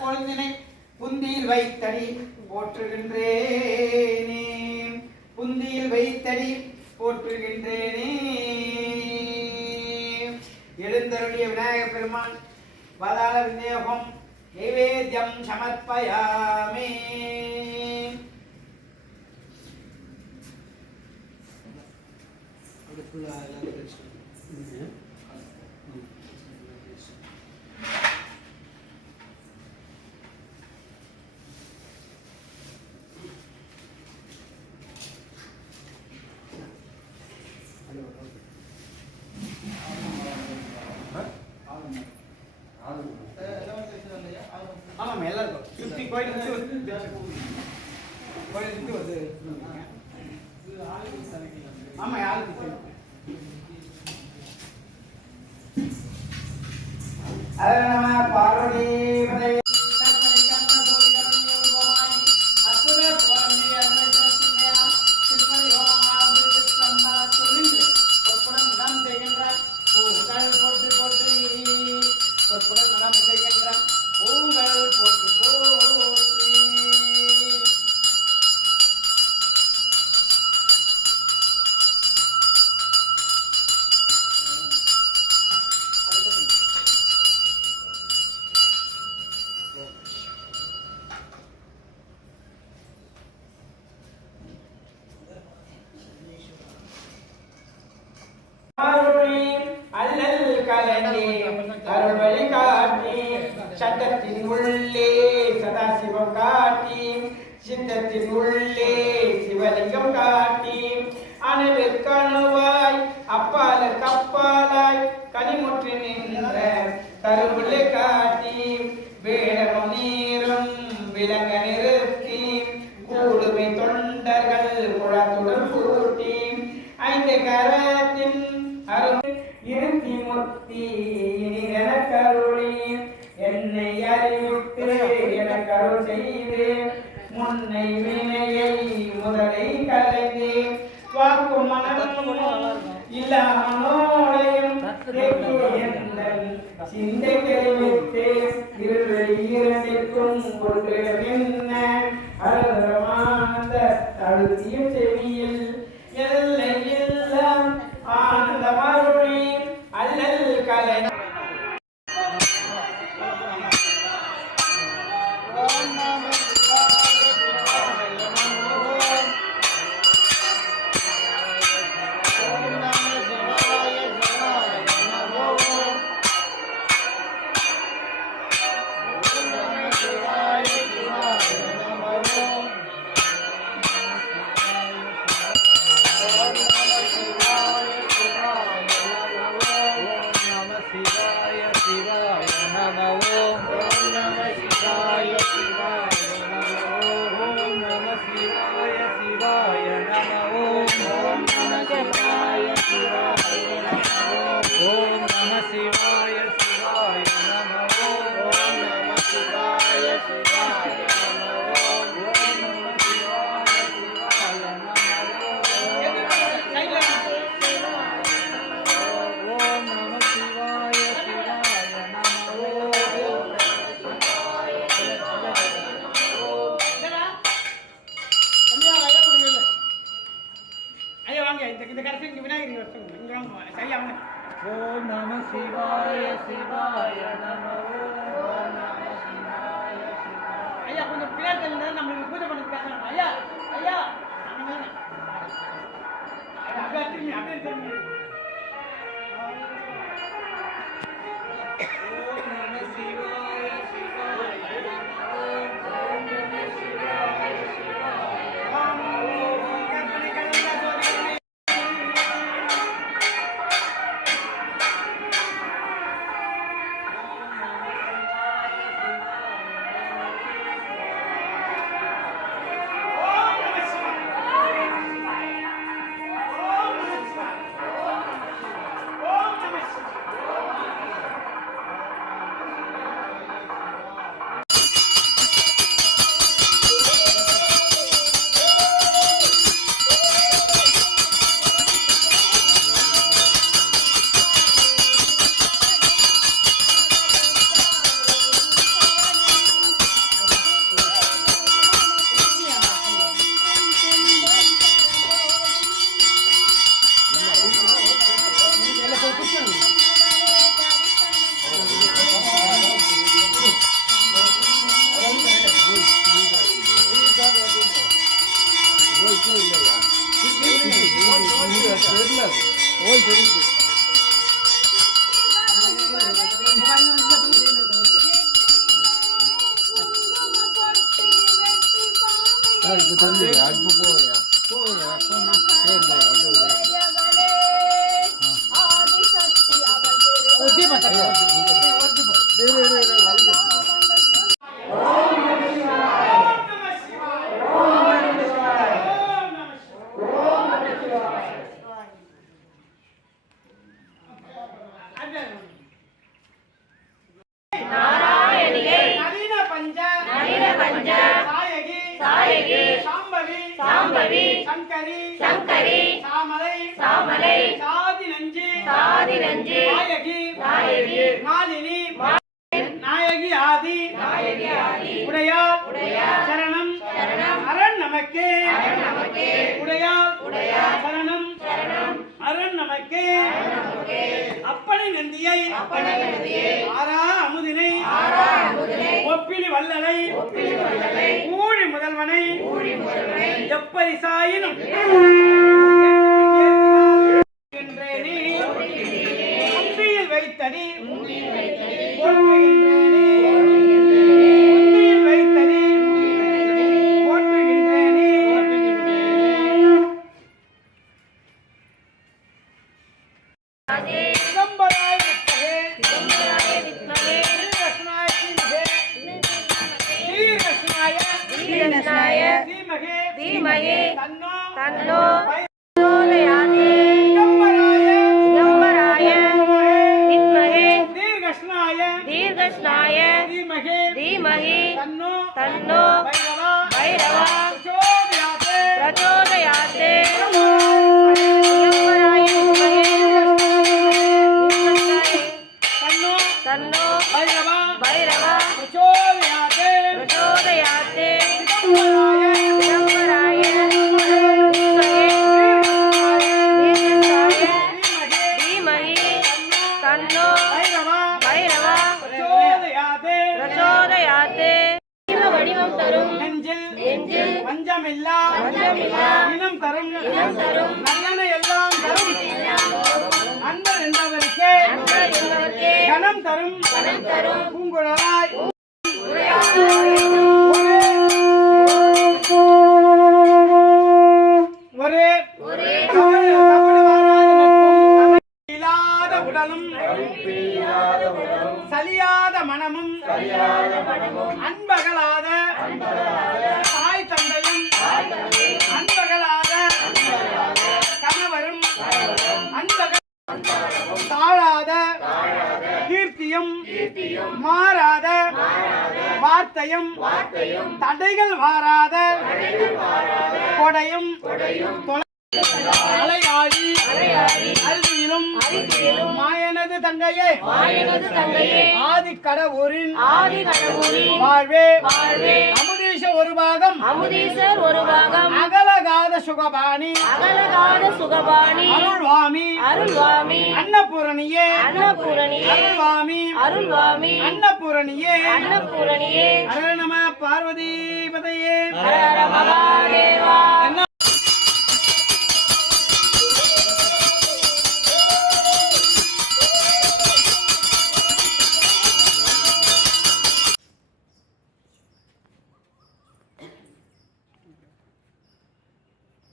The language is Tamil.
பொழுதினை புந்தியில் வைத்தடி போற்றுகின்றேனே, புந்தியில் வைத்தடி போற்றுகின்றேனே. எழுந்தருளிய விநாயக பெருமான் பாதாள விநியோகம் நைவேத்தியம் சமர்ப்பயாமே. ஆமாம், எல்லாருக்கும் சுற்றி கோயில் சுற்றி வந்து ஆமாம் யாருக்கு பார்வதி அருள் வழி காட்டி சட்டத்தின் உள்ளே சதாசிவம் காட்டி சித்தத்தின் உள்ளே சிவலிங்கம் காட்டி அணுவிற்கணுவாய் அப்பால கப்பாலாய் கனிமுற்றி நின்ற கருவிலை காட்டி வேடமும் நீரும் விலங்க நிறுத்தி கூடுமை தொண்டர்கள் குளத்துடன் கூட்டி ஐந்து கரத்தின் அருள் இருத்தி முத்தி எனக்கருளி என்னை அறிவித்து எனக்கருள் செய்து முன்னை வினையை முதலை கலைந்து வாக்கு மனமும் இல்லாமனோடையும் சிந்தை தெரிவித்து இருவழி இரண்டிற்கும் கொண்டு என்ன அருமானந்த தழுத்தியும் செவியில் எல்லை எல்லாம் ஆனந்த மருளி அல்லல் கலை ஓம் நம சிவாய சிவாய நமோ. ஐயா கொஞ்சம் பிள்ளைகள் நம்மளுக்கு பூஜை பண்ணி பேசணும். ஐயா ஐயா அப்படியே திரும்பி ஓம் நம சிவாய சிவாய நமோ. ஓம் நம சிவாய சிவாய நமோ. நாராயணியை நளின பஞ்ச சாயகி சாம்பவி சங்கரி சாமலை சாதி நஞ்சு நாயகி மாலினி நாயகி ஆதி உடையார் சரணம் அரண் நமக்கே உடையார் சரணம் அரண் நமக்கே அப்பனை நந்தியை ஆரா அமுதினை ஒப்பிலி வல்லலை ஊழி முதல்வனை எப்பரிசாயினும் என்றேனே உண்டியில் வைத்தடி போற்றுகின்றேனே உண்டியில் வைத்தடி போற்றுகின்றேனே சிதம்பராய வித்மகே தீர்கஷ்ணாய தீமகே தன்னோ பிரச்சோதயாதே சிதம்பராய வித்மகே தீர்கஷ்ணாய தீமகி தன்னோ பைரவா பிரச்சோதயாதே சிதம்பராய வித்மகே தன்னோ பைரவா பிரச்சோதயாதே சிதம்பராய தீமகி தன்னோ பைரவா பிரச்சோதயாதே வடிவம் தரும் நெஞ்சில் வஞ்சமில்லா இனம் தரும் நல்லன எல்லாம் தரும் அன்பர் என்பவருக்கே கணம் தரும் பூங்குழலாய் ஒரே இல்லாத உடலும் சலியாத மனமும் அன்பகலாத தாய் தந்தையும் அன்பகலாத கணவரும் அன்பக தாழாத கீர்த்தியும் மாறாத வார்த்தையும் தடைகள் வாராத கொடையும் அலையாடி அல்வியிலும் மாயனது தங்கையே ஆதிக்கடவுரின் வாழ்வே அமுதீசர் ஒரு பாகம் அகலகாத சுகபாணி அருள்வாமி அன்னபூரணியே அருள்வாமி அன்னபூரணியே ஹர நம பார்வதி பதையே என்ன